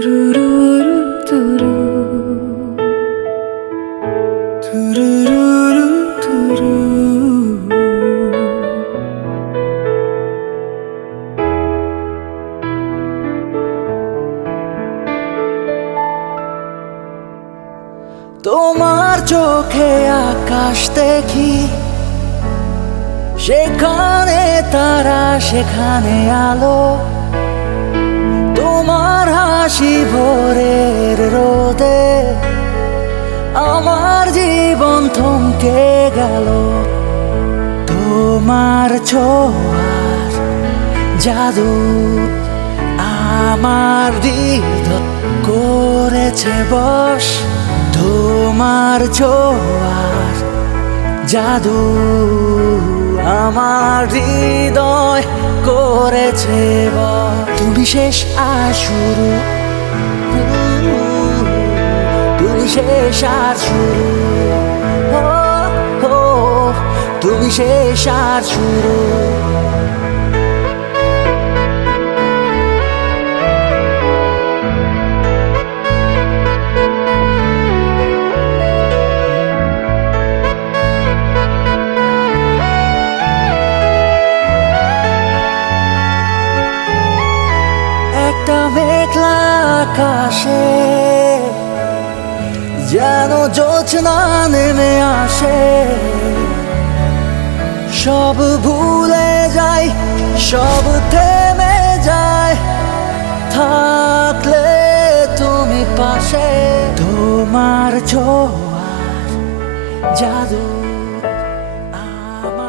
তোমার চোখে আকাশ দেখি, সেখানে তারা সেখানে আলো। তোমার হাসি ভোরের রোদে আমার জীবন থমকে গেল। তোমার ছোঁয়ার জাদু আমার হৃদয় করেছে বশ। তোমার ছোঁয়ার জাদু আমার হৃদয় করেছে বশ। তুমি শেষ আর শুরু, তুমি শেষ আর শুরু, তুমি শেষ আর শুরু। একটা মেঘলা আকাশে যেন জ্যোৎস্না নেমে আসে, সব ভুলে যায়, সব থেমে যায়, থাকলে তুমি পাশে। তোমার ছোঁয়ার জাদু